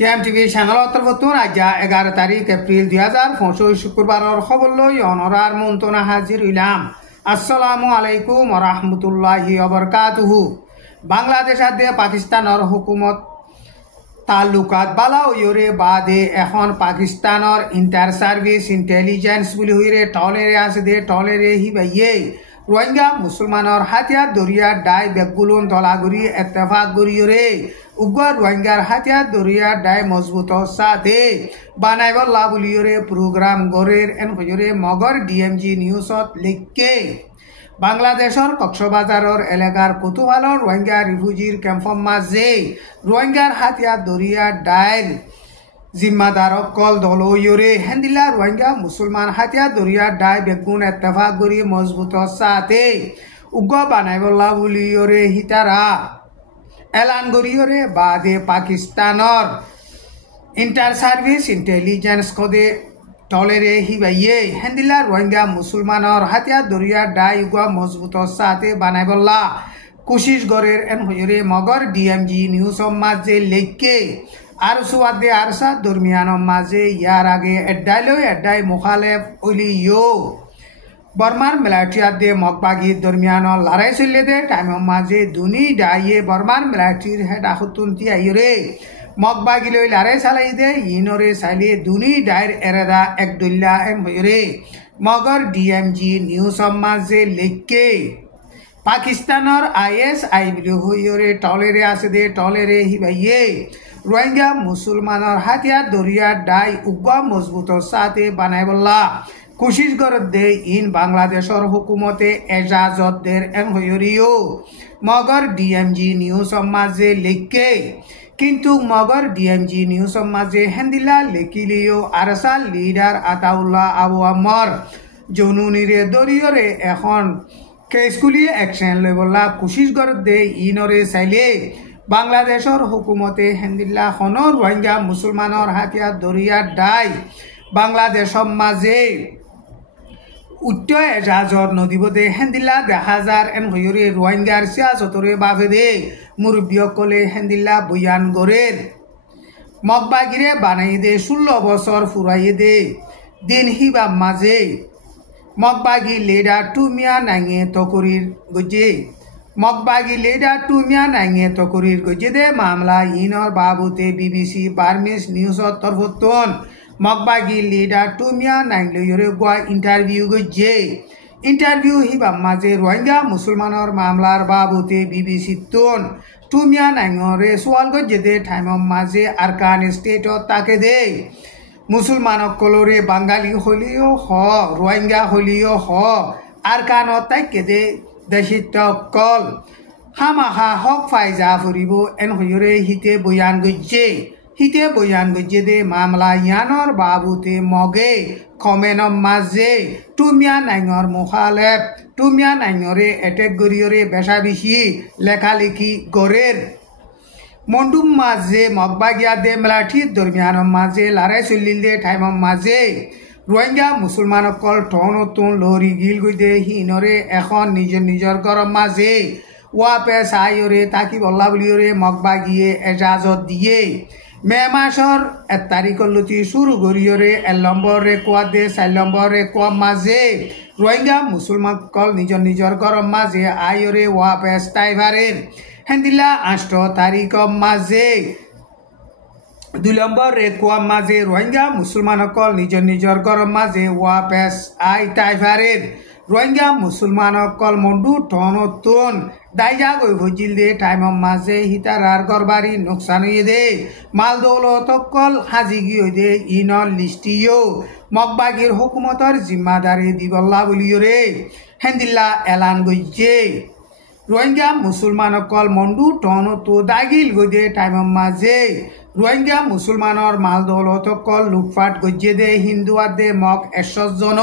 টিএমটিভি চ্যানেলত বর্তমান আজ 11 তারিখ এপ্রিল 2025 শুক্রবারের খবর লই অনরার মন্তনা হাজির হইলাম। আসসালামু আলাইকুম ওয়া রাহমাতুল্লাহি ওয়া বারাকাতুহু। বাংলাদেশ আদে পাকিস্তানের হুকুমত তালুকাত বালা ওয়রে বাদে এখন পাকিস্তানের ইন্টার সার্ভিস ইন্টেলিজেন্স বলি হইরে টলেরে আছে দে টলেরে হিবাইয়ে রোহিঙ্গা মুসলমানের হাতিয়ার দরিয়ার ডাই বেগুলুন দলাগুড়ি এত্তেফাক গড়িয়রে উগ্র রোহিঙ্গার হাতিয়ার দরিয়ার ডাই মজবুত সাথে বানাইবল্লা বলিয়রে প্রোগ্রাম গড়ের এন হইরে মগর ডিএমজি নিউজত লিখকে বাংলাদেশের কক্সবাজারের এলাকার কুতুবালর রোহিঙ্গা রিফিউজির ক্যাম্পর মাঝে রোহিঙ্গার হাতিয়ার দরিয়ার ডাইর জিম্মাদারক কল দলইরে হেন্দিলা রোহিঙ্গা মুসলমান হাতিয়ার দরিয়ার ডাই বেগুন এত্তেফাক গড়ি মজবুত সাথে উগ্র বানাইবল্লা বলিয়রে হিতারা এলান গড়িয়রে বাদে পাকিস্তানের ইন্টার সার্ভিস ইন্টেলিজেন্স কদে টলেরে হিবাইয়ে হেন্দিলা রোহিঙ্গা মুসলমানের হাতিয়ার দরিয়ার ডাই উগ্র মজবুত সাথে বানাইবল্লা কোশিশ গড়ের এন হইরে মগর ডিএমজি নিউজ মাঝে লেখকে আর সুয়াদে আরসা দরমিয়ানের মাঝে ইয়ার আগে এড্ডাই মুখালেফ ওলিও বর্মার মিলিটারি মগবাগির দরমিয়ান লড়াই চলিয়ে দে টাইমের মাঝে দুনি ডাইয়ে বর্মার মিলিটারির হেড আহুতুন্তি আইরে মগবাগি লই লড়াই চালাই দে ইনরে চাইলে দুনি ডাইর এরেদা একদুল্লা এম হইরে মগর ডিএমজি নিউজ মাঝে লেখকে পাকিস্তানের ISI বলি হইরে টলেরে আছে দে টলেরে হিবাইয়ে রোহিঙ্গা মুসলমানের হাতিয়ার দরিয়ার ডাই উগ্র মজবুত সাথে বানাইবল্লা কোশিশ গড় দে ইন বাংলাদেশের হুকুমতে এজাজত দের এন হইরিও মগর ডিএমজি নিউজ মাঝে লেখকে কিন্তু মগর ডিএমজি নিউজ মাঝে হেন্দিলা লেখিলিও আরসাল লিডার আতাউল্লাহ আবু আমর জনুনিরে দরিয়রে এখন কেসকুলিয়ে অ্যাকশন লেবল্লা কোশিশ গড় দে ইনরে চাইলে বাংলাদেশের হুকুমতে হেন্দিল্লা খনর রোহিঙ্গা মুসলমানের হাতিয়ার দরিয়ার ডাই বাংলাদেশের মাঝে উচ্চ এজাজর নদীবদে হেন্দিল্লা দেখা যার এন হইরে রোহিঙ্গার সিয়াসতরে বাবে দে মুরব্বীসকলে হেন্দিল্লা বয়ান গড়ের মগবাগিরে বানাই দে 16 বছর ফুরাইয়ে দে দিন হিবা মাঝে মগবাগি লেডা টুমিয়া নাঙে তকরির গজে মগবাগি লেডা টুমিয়া নাঙে তকরির গজে দে মামলা ইনর বাবুতে BBC বার্মিস নিউজর তরফতন মগবাগি লেডা টুমিয়া নাংলয়রে গোয়া ইন্টারভিউ গজে ইন্টারভিউ হিবা মাঝে রোহিঙ্গা মুসলমানের মামলার বাবুতে BBC তন টুমিয়া নাঙরে সোয়াল গজে দে টাইমর মাঝে আরকান স্টেটত তাকে দে মুসলমান কলরে বাঙালি হলিও হ রোহিঙ্গা হলিও হ আরকানত তাইকে দে দেশিত কল হামাহা হক ফাইজা ফুরিব এন হইরে হিতে বয়ান গজ্জে দে মামলা ইয়ানর বাবুতে মগে কমেনর মাঝে টুমিয়া নাইঙর মুখালেফ টুমিয়া নাইঙরে এটেক গরিয়রে বেশা বেশি লেখালেখি গড়ের মন্ডুম মাঝে মগবাগিয়া দে মিলিটারির দরমিয়ানের মাঝে লড়াই চলিল দে টাইমের মাঝে রোহিঙ্গা মুসলমানসকল টনতুন লরি গিল গই দে হিনরে এখন নিজের ঘরের মাঝে ওয়াপে চাইরে তাকি বল্লা বলিয়রে মগবাগিয়ে এজাজত দিয়ে মে মাসর 1 তারিখর লতি শুরু করিয়রে 1 নম্বরে কোয়া দে 4 নম্বরে কোয়া মাঝে রোহিঙ্গা মুসলমানসকল নিজের ঘরের মাঝে আইরে ওয়াপে টাইভারের হেন্দিলা 8 তারিখ মাঝে 2 নম্বরে কোয়া মাঝে রোহিঙ্গা মুসলমানসকল নিজের ঘরের মাঝে ওয়াপেস আই টাইভারের রোহিঙ্গা মুসলমানসকল মন্ডু টনতুন দাইজা গই ভজিল দে টাইমের মাঝে হিতারার গরবারি নোকসান হয়ে দে মাল দৌলতকল হাজি গিয়ে দে ইনর লিস্টিও মগবাগির হুকুমতর জিম্মাদারি দিবল্লা বলিয়রে হেন্দিল্লা এলান গইছে রোহিঙ্গা মুসলমানসকল মন্ডু টনতো দাগিল গদে টাইমের মাঝে রোহিঙ্গা মুসলমানের মাল দৌলতকল লুটপাট গজ্জে দে হিন্দুয়ার দে মগ 100 জন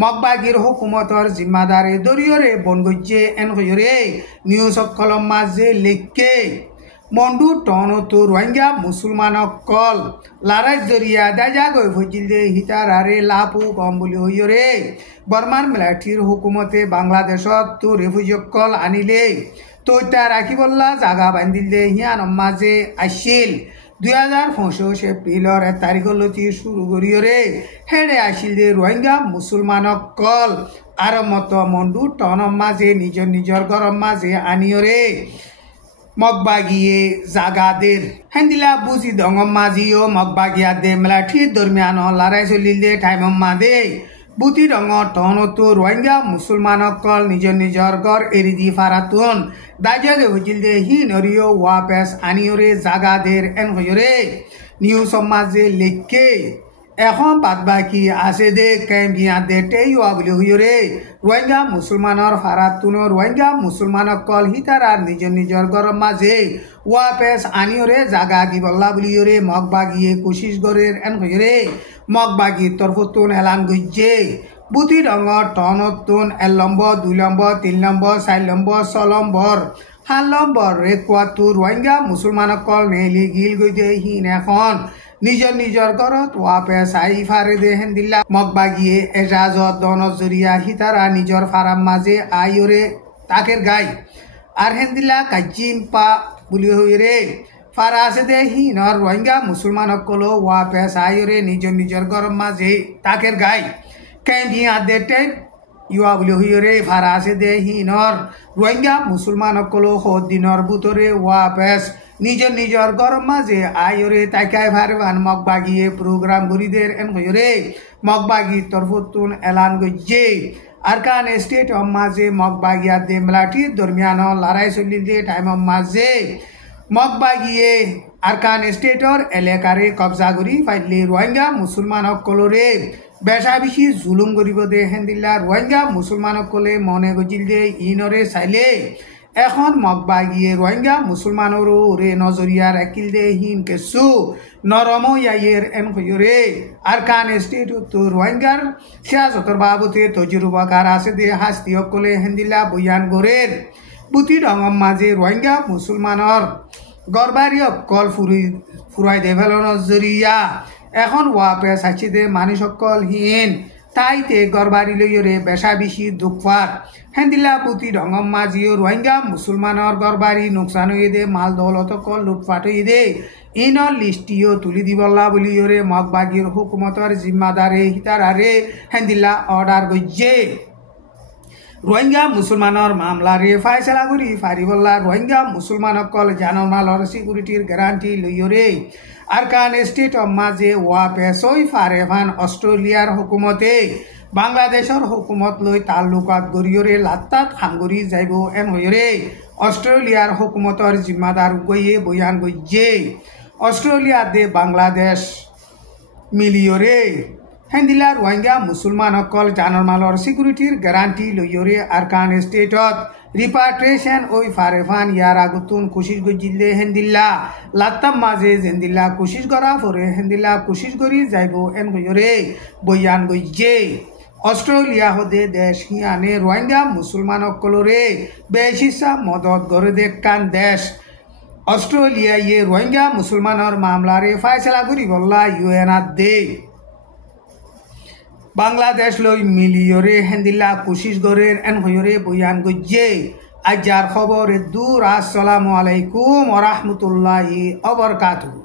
মগবাগির হুকুমতর জিম্মাদারে দরিয়রে বন গজ্জে এন হইরে নিউজ কলম মাঝে লেখকে মন্ডু টনতো রোহিঙ্গা মুসলমানসকল লড়াই জরিয়া দাজা গই ভজিল দে হিতারারে লাপু কম বলি হইরে বর্মার মিলিটারির হুকুমতে বাংলাদেশত তো রিফিউজিসকল আনিলে তো এটা রাখি বললা জাগা বান্ধিল দে হিয়ান মাঝে আসিল 2025 এপ্ৰিলৰ 1 তাৰিখলৈকে শুরু করিয়রে হেড়ে আসিল যে রোহিঙ্গা মুসলমানক কল আর মত মন্ডু টনম মাঝে নিজর গরম মাঝে আনিয়রে মগবাগিয়ে জাগাদের হেন্দিলা বুঝি দঙম মাঝিও মগবাগিয়া দে মেলাঠি দরমিয়ান লড়াই চলিল দে টাইমম মাদে বুতি রঙর টনতো রোহিঙ্গা মুসলমানক কল নিজর গড় এরি দি ফারাতুন দাজে হইছিল দে হি নরিও ওয়াপেস আনিয়রে জাগাদের এন হইরে নিউ সমাজে লেখকে এখন বাদ বাকি আছে দে ক্যাম্পিয়া দে টেইয়া বলি হইরে রোহিঙ্গা মুসলমানর ফারাতুন রোহিঙ্গা মুসলমানক কল হিতারার নিজর গরম মাঝে ওয়াপেস আনিয়রে জাগা দিবল্লা বলি হইরে মগবাগিয়ে কোশিশ গরের এন হইরে মগবাগি তরফতুন এলান গইছে বুতি রঙর টনতুন 1 নম্বর 2 নম্বর 3 নম্বর 4 নম্বর 6 নম্বর 7 নম্বর রেকুয়াতু রোহিঙ্গা মুসলমানক কল নেলি গিল গইতে হিন এখন নিজর ঘরত ওয়াপেস আই ফারে দে হেন্দিল্লা মগবাগিয়ে এজাজত দনত জরিয়া হিতারা নিজর ফারাম মাঝে আইরে তাকের গাই আর হেন্দিল্লা কাজিম পা বলি হইরে ফারা আছে দে হিনর রোহিঙ্গা মুসলমানক কলো ওয়াপেস আইরে নিজর গরম মাঝে তাকের গাই ক্যাম্পিয়া দে টেপ ইয়া বলি হইরে ফারা আছে দে হিনর রোহিঙ্গা মুসলমানক কলো হদ দিনর ভিতরে ওয়াপেস নিজর গরম মাঝে আইরে তাকাই ভারবান মগবাগিয়ে প্রোগ্রাম গরিদের এন হইরে মগবাগি তরফতুন এলান গইছে আরকান স্টেট মাঝে মগবাগিয়া দে মেলাটি দরমিয়ান লড়াই চলিল দে টাইম মাঝে মগবাগিয়ে আরকান স্টেটর এলাকারে কবজা করি ফাইলে রোহিঙ্গা মুসলমানক কলরে বেশা বেশি জুলুম করিব দে হেন্দিল্লা রোহিঙ্গা মুসলমানক কলে মনে গজিল দে ইনরে চাইলে এখন মগবাগিয়ে রোহিঙ্গা মুসলমানরও রে নজরিয়া রাখিল দে হিন কেসু নরম ইয়াইয়ের এন হইরে আরকান স্টেট তো রোহিঙ্গার সিয়াসতর বাবুতে তজরুবাকার আছে দে হাস্তি কলে হেন্দিল্লা বয়ান গরের বুতি রঙম মাঝে রোহিঙ্গা মুসলমানর গরবারি অকল ফুরাই দে ফেলন জরিয়া এখন ওয়াপেস আছে দে মানুষ অকল হিন তাইতে গরবারি লইরে বেশা বেশি দুঃখার হেন্দিল্লা পুতি রঙম মাঝিও রোহিঙ্গা মুসলমানর গরবারি নোকসান হয়ে দে মাল দৌলত কল লুটপাট হয়ে দে ইনর লিস্টিও তুলি দিবল্লা বলিওরে মগবাগির হুকুমতর জিম্মাদারে হিতারারে হেন্দিল্লা অর্ডার গজ্জে রোহিঙ্গা মুসলমানর মামলারে ফাইসলা করি ফারিবল্লা রোহিঙ্গা মুসলমানক কল জানমালর সিকিউরিটির গ্যারান্টি লইরে আরকান স্টেট মাঝে ওয়াপেসই ফারেফান অস্ট্রেলিয়ার হুকুমতে বাংলাদেশের হুকুমত লই তাল্লুকাত গরিয়রে লাত্তাত হাঙ্গরি যাইব এন হইরে অস্ট্রেলিয়ার হুকুমতর জিম্মাদার গইয়ে বয়ান গইছে অস্ট্রেলিয়া দে বাংলাদেশ মিলিয়রে হেন্দিলা রোহিঙ্গা মুসলমানক কল জানমালর সিকিউরিটির গ্যারান্টি লইরে আরকান স্টেটত রিপাট্রিয়েশন ওই ফারেফান ইয়ার আগুতুন কোশিশ গজিলে হেন্দিল্লা লাত্তাম মাঝে জেন্দিল্লা কোশিশ করা পরে হেন্দিল্লা কোশিশ করি যাইব এন হইরে বয়ান গইছে অস্ট্রেলিয়া হদে দেশ হিয়ানে রোহিঙ্গা মুসলমানক কলরে বেশিসা মদত গড়ে দেখান দেশ অস্ট্রেলিয়া ইয়ে রোহিঙ্গা মুসলমানর মামলারে ফাইসলা করি বললা ইউএনআর দে বাংলাদেশ লই মিলিয়রে হেন্দিল্লা কোশিশ গরের এন হইরে বয়ান গজ্জে আজ যার খবর দূর আসসালামু আলাইকুম ওয়া রাহমাতুল্লাহি ওয়া বারাকাতুহু।